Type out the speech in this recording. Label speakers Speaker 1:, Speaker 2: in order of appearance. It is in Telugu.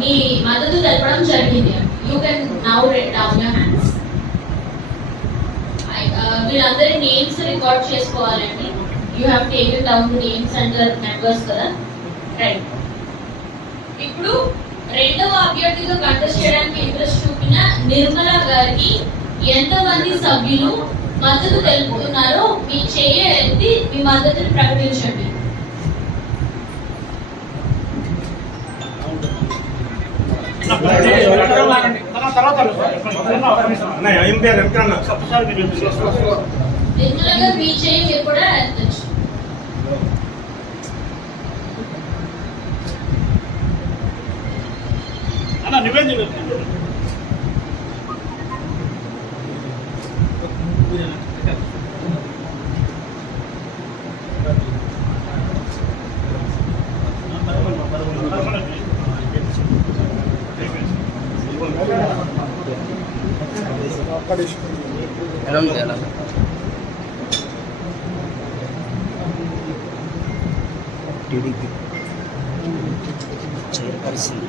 Speaker 1: మీ మద్దతు తెలపడం జరిగింది. You can now down your hands వీళ్ళందరి నేమ్స్ రికార్డ్ చేసుకోవాలండి. You have taken down the names and members కదా? రైట్ ఇప్పుడు రెండవ అభ్యర్థిగా కంటెస్ట్ చేయడానికి ఇంట్రెస్ట్ చూపిన నిర్మల గారికి ఎంతమంది సభ్యులు మద్దతు తెలుపుతున్నారో మీ చేయ ఎత్తి మీ మద్దతుని ప్రకటించండి. నిర్మల మీ చేయి కూడా
Speaker 2: ఎలా ఉంది ఎలా టీడీపీ చైర్పర్సన్